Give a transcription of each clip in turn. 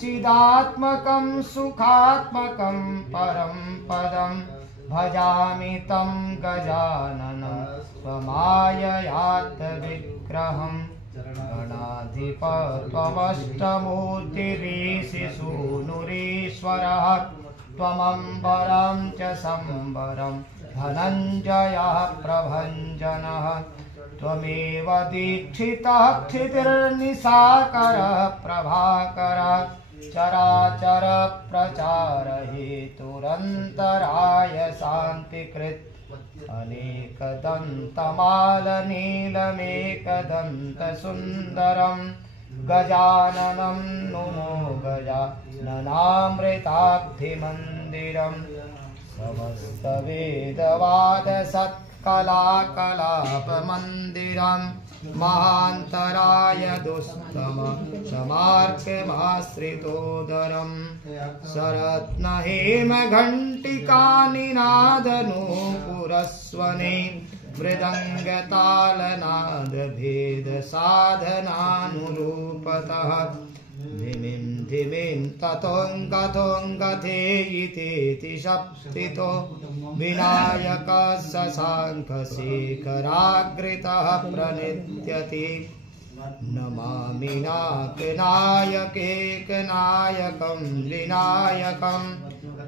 चिदात्मकं सुखात्मकं परं पदं भजामि तं गजाननं स्वमाययात्विग्रहं गणाधिप त्वमष्टमूर्तिरीशिसूनुरीश्वरः त्वमम्बरं च सम्बरं धनञ्जयः प्रभञ्जनः त्वमेव दीक्षितः क्षितिर्निशाकरः प्रभाकरः चराचर प्रचार हेतुरन्तराय शान्तिकृत् अनेकदन्तमालनीलमेकदन्तसुन्दरं गजाननं नुमो गजाननामृताब्धिमन्दिरं समस्तवेदवादसत्कलाकलापमन्दिरं महान्तराय दुस्तम समार्कमाश्रितोदरं सरत्नहेमघण्टिकानिनादनूपुरस्वने मृदङ्गतालनादभेदसाधनानुरूपतः धिमिं धिमिं ततोऽङ्गथोऽङ्गथेयितेति शप्सितो विनायकः शशाङ्कशेखराग्रितः प्रणित्यति नमामि नायकेकनायकं विनायकं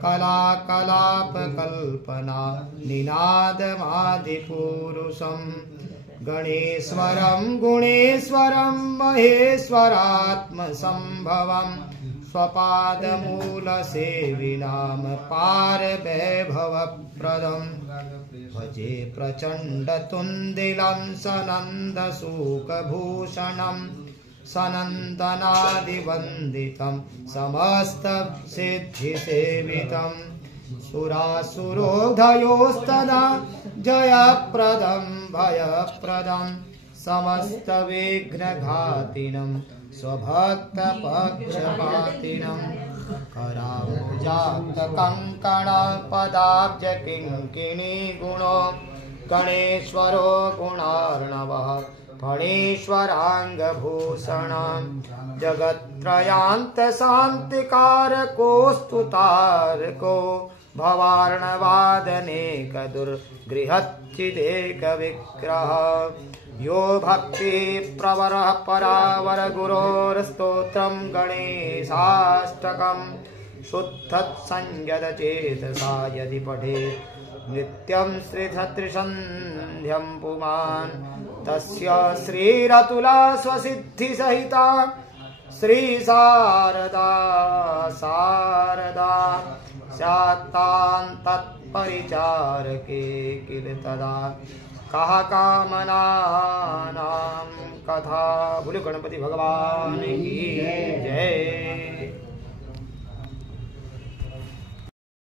कलाकलापकल्पना निनादमादिपुरुषं गणेश्वरं गुणेश्वरं महेश्वरात्मसम्भवं स्वपादमूलसेविनाम पारवैभवप्रदं भजे प्रचण्डतुन्दिलं सनन्दसूकभूषणं सनन्दनादिवन्दितं समस्तसिद्धिसेवितं सुरासुरोधयोस्तदा जयप्रदं भयप्रदं समस्तविघ्नघातिनं स्वभक्तपक्षपातिनं कराब्जातकङ्कणपदाब्जकिङ्किणीगुणो गणेश्वरो गुणार्णवः फणीश्वराङ्गभूषणं जगत्त्रयान्तशान्तिकारकोस्तुतारको भवार्णवादनेकदुर्गृहच्चिदेकविग्रह यो भक्तिप्रवरः परावरगुरोर्स्तोत्रं गणेशाष्टकं शुद्धत्संयतचेतसा यदि पठे नित्यं श्रीधत्रिसन्ध्यं पुमान् तस्य श्रीरतुला स्वसिद्धिसहिता श्रीशारदा शारदा स्यात्तां तत्परिचारके किल तदा कहा कामनानां कथा। बोलो गणपति भगवान की।